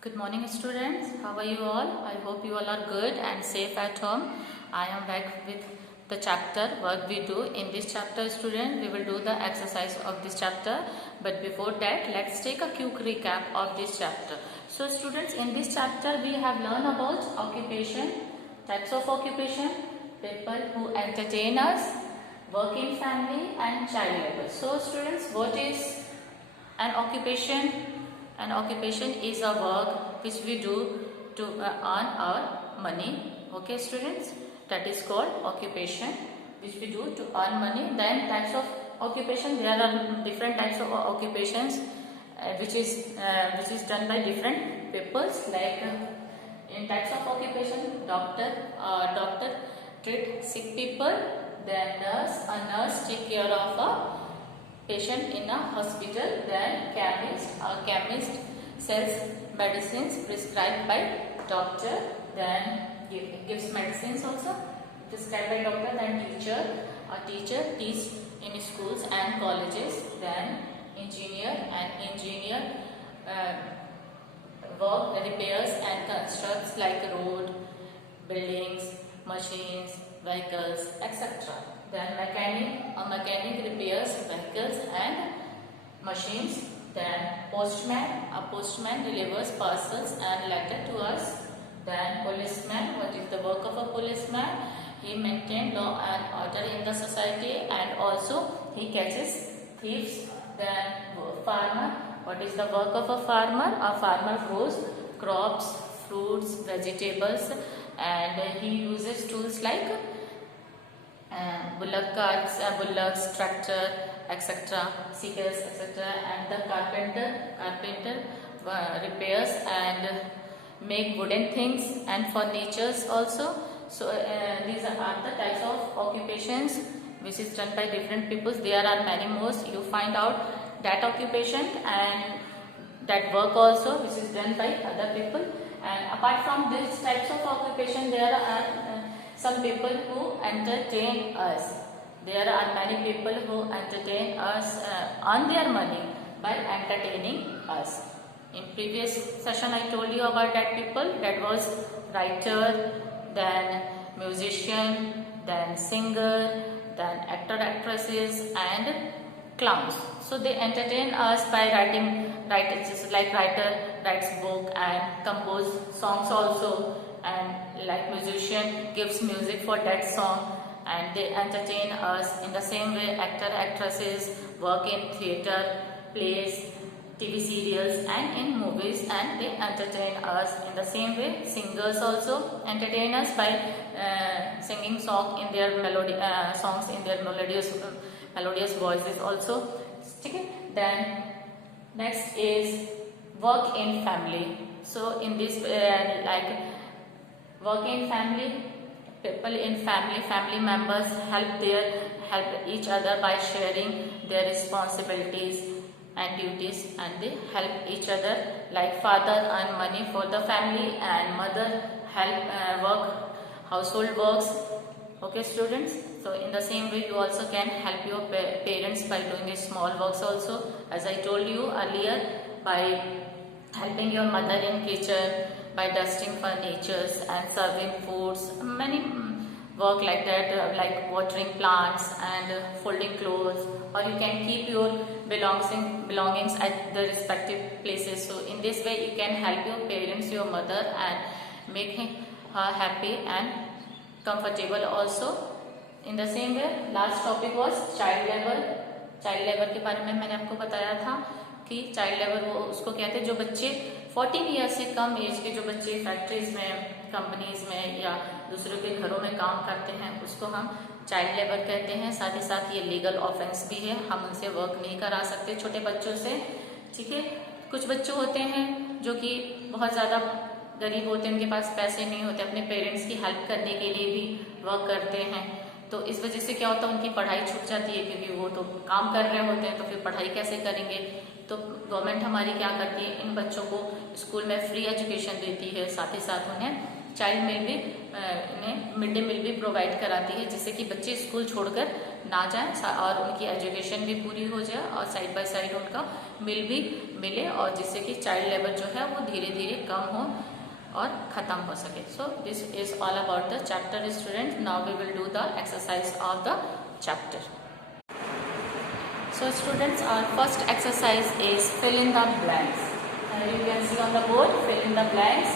Good morning, students. How are you all? I hope you all are good and safe at home. I am back with the chapter work we do. In this chapter, student, we will do the exercise of this chapter. But before that, let's take a quick recap of this chapter. So, students, in this chapter, we have learned about occupation, types of occupation, people who entertain us, working family, and child labor. So, students, what is an occupation? An occupation is a work which we do to earn our money. Okay, students, that is called occupation, which we do to earn money. Then types of occupation, there are different types of occupations which is done by different peoples. Like in types of occupation, doctor treat sick people. Then a nurse take care of a patient in a hospital. Then a chemist sells medicines prescribed by doctor. Then gives medicines also prescribed by doctor. Then a teacher teach in schools and colleges. Then engineer work repairs and constructs like road, buildings, machines, vehicles, etc. Then a mechanic repairs vehicles and machines. Then a postman delivers parcels and letter to us. Then policeman, what is the work of a policeman? He maintains law and order in the society, and also he catches thieves. Then farmer, what is the work of a farmer? A farmer grows crops, fruits, vegetables, and he uses tools like bullocks, tractor, etc., sickles, etc. And the carpenter repairs and make wooden things and furnitures also. So these are the types of occupations which is done by different people. There are many more. You find out that occupation and that work also which is done by other people. And apart from these types of occupation, there are some people who entertain us. There are many people who entertain us, earn their money by entertaining us. In previous session I told you about that people. That was writer, then musician, then singer, then actor, actresses, and clowns. So they entertain us by just like writer writes book and compose songs also, and like musician gives music for that song, and they entertain us. In the same way, actor, actresses work in theater, plays, TV serials, and in movies, and they entertain us. In the same way, singers also entertain us by singing songs in their melodious voices also. Okay. Then next is work in family. So in this work in family, people in family members help each other by sharing their responsibilities and duties, and they help each other. Like father earn money for the family and mother help work household works. Okay, students. So in the same way, you also can help your parents by doing small works also. As I told you earlier, by helping your mother in kitchen, by dusting furnitures and serving foods, many work like that, like watering plants and folding clothes, or you can keep your belongings at the respective places. So in this way, you can help your parents, your mother, and make her happy and comfortable also. In the same way, last topic was child labor. Child labour के बारे में मैंने आपको बताया था कि child labour वो उसको कहते हैं जो बच्चे 14 ईयर से कम एज के जो बच्चे फैक्ट्रीज में, कंपनीज में या दूसरों के घरों में काम करते हैं, उसको हम चाइल्ड लेबर कहते हैं. साथ ही साथ ये लीगल ऑफेंस भी है. हम उनसे वर्क नहीं करा सकते छोटे बच्चों से. ठीक है. कुछ बच्चे होते हैं जो कि बहुत ज़्यादा गरीब होते हैं, उनके पास पैसे नहीं होते, अपने पेरेंट्स की हेल्प करने के लिए भी वर्क करते हैं. तो इस वजह से क्या होता है, उनकी पढ़ाई छूट जाती है क्योंकि वो तो काम कर रहे होते हैं, तो फिर पढ़ाई कैसे करेंगे. तो गवर्नमेंट हमारी क्या करती है, इन बच्चों को स्कूल में फ्री एजुकेशन देती है, साथ ही साथ उन्हें चाइल्ड मील भी इन्हें मिड डे मील भी प्रोवाइड कराती है, जिससे कि बच्चे स्कूल छोड़कर ना जाएं और उनकी एजुकेशन भी पूरी हो जाए और साइड बाय साइड उनका मील भी मिले, और जिससे कि चाइल्ड लेबर जो है वो धीरे धीरे कम हो और ख़त्म हो सके. So this is all about the chapter student. Now we will do the exercise of the chapter. So students, our first exercise is fill in the blanks. You can see on the board, fill in the blanks,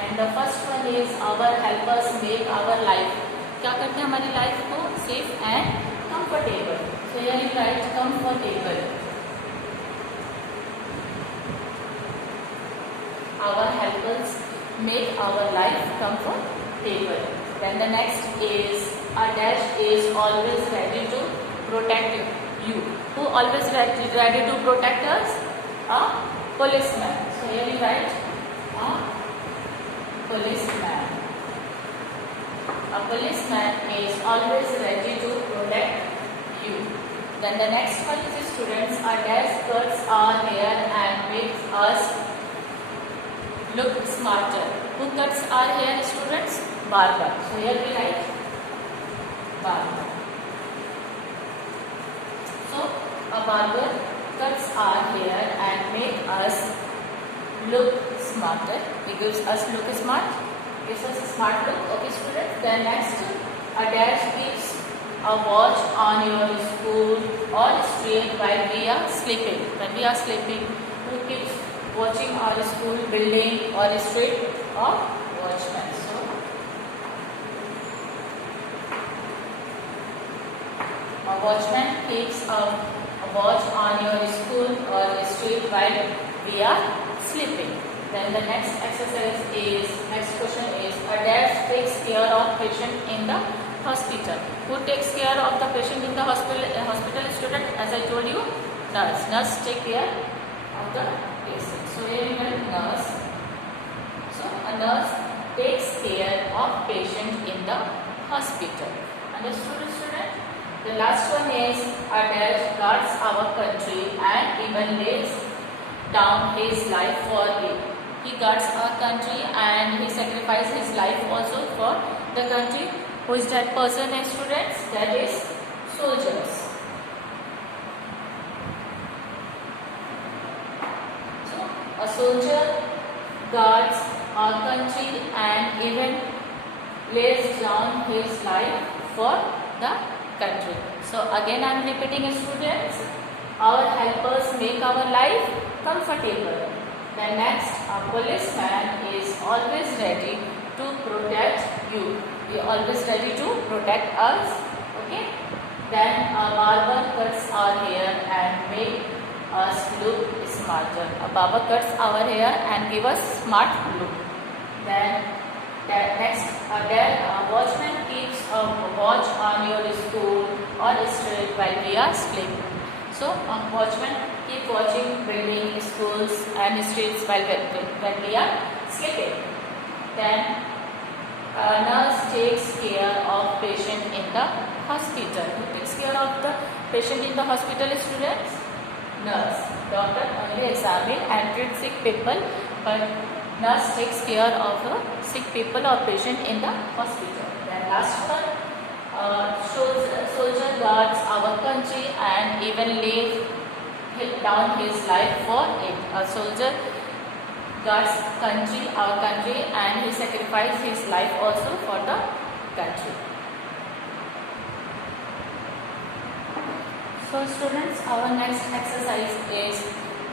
and the first one is our helpers make our life. क्या करते हैं हमारी life को safe and comfortable. So here you write comfortable. Our helpers make our life comfortable. Then the next is a dash is always ready to protect you. Who always ready to protect us? A policeman. So here we write a policeman. A policeman is always ready to protect you. Then the next one is students. A dash cuts our hair and makes us look smarter. Who cuts our hair, students? Barber. So here we write barber. So a barber cuts our hair and make us look smarter. He gives us look smart. Gives us a smart look. Okay, students. Then next, a dash keeps a watch on your school or street while we are sleeping. When we are sleeping, who keeps watching our school building or street? Or watchman. So a watchman keeps a watch on your school or street while we are sleeping. Then the next question is a dash takes care of patient in the hospital. Who takes care of the patient in the hospital student? As I told you, nurse. Nurse take care of the patient. So here you have nurse. So a nurse takes care of patient in the hospital. Understood, student? The last one is a dash guards our country and even lays down his life for it. He guards our country and he sacrifices his life also for the country. Who is that person, students? That is soldiers. So a soldier guards our country and even lays down his life for the country. So again I am repeating, students. Our helpers make our life comfortable. Then next, a policeman is always ready to protect you. He is always ready to protect us. Okay. Then a barber cuts our hair and make us look smarter. A barber cuts our hair and give us smart look. Then next, a watchman keeps a watch on your school or street while we are sleeping. So a watchman keep watching building, schools and streets while when we are sleeping. Then a nurse takes care of patient in the hospital. Who takes care of the patient in the hospital, students? Nurse. Doctor only examine and treat sick people, but nurse takes care of sick people or patient in the hospital. Then last one, soldier guards our country and even lays down his life for it. A soldier guards our country, and he sacrifices his life also for the country. So students, our next exercise is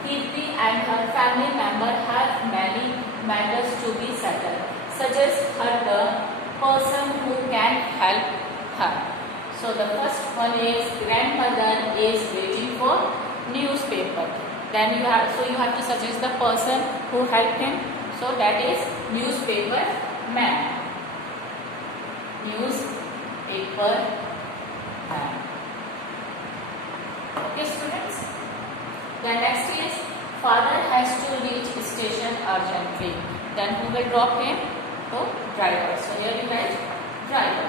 Kirti and her family member have many matters to be settled. Suggest her the person who can help her. So the first one is grandmother is waiting for newspaper. Then you have to suggest the person who helped him. So that is newspaper man. Newspaper man. Okay, students. The next is father has to reach station urgently. Then who will drop him? So driver. So here you write driver.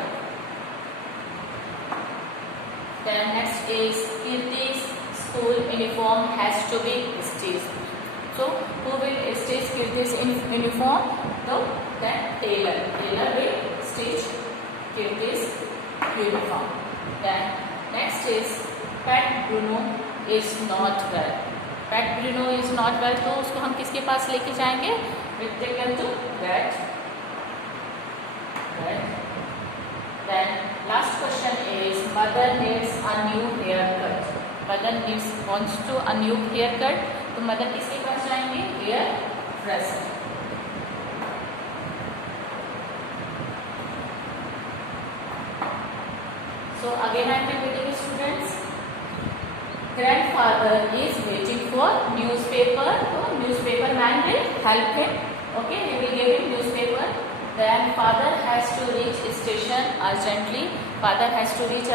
Then next is Kirti's school uniform has to be stitched. So who will stitch Kirti's uniform? So then tailor will stitch Kirti's uniform. Then next is Pet Bruno is not well. Pet Bruno is not well, तो उसको हम किसके पास लेके जाएंगे? We'll take them to vet. Then last question is mother needs a new haircut. Mother wants to a new haircut. तो mother किसके पास जाएंगे? Hair dresser. So again I am repeating, students. Grandfather is waiting for newspaper. So newspaper man will help him. Okay, he will give him newspaper. Then father has to reach station urgently. Father has to reach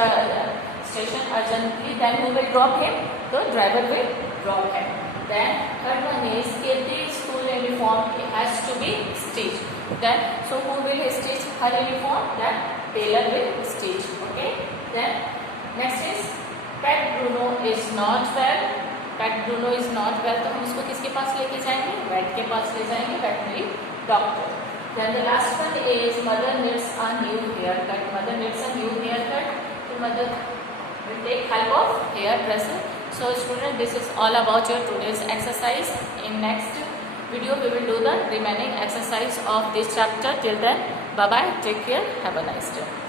station urgently. Then who will drop him? The driver will drop him. Then third one is Kirti's school uniform has to be stitched. Then so who will stitch her uniform? Then tailor will stitch. Okay. Then next is Pet Bruno is not well. Pet Bruno is not well. तो हम इसको किसके पास लेके जाएंगे? Wait के पास ले जाएंगे, veterinary doctor. Then the last one is mother needs a new haircut. Mother needs a new haircut. So mother will take help of hairdresser. So student, this is all about your today's exercise. In next video we will do the remaining exercise of this chapter. Till then, bye bye. Take care. Have a nice day.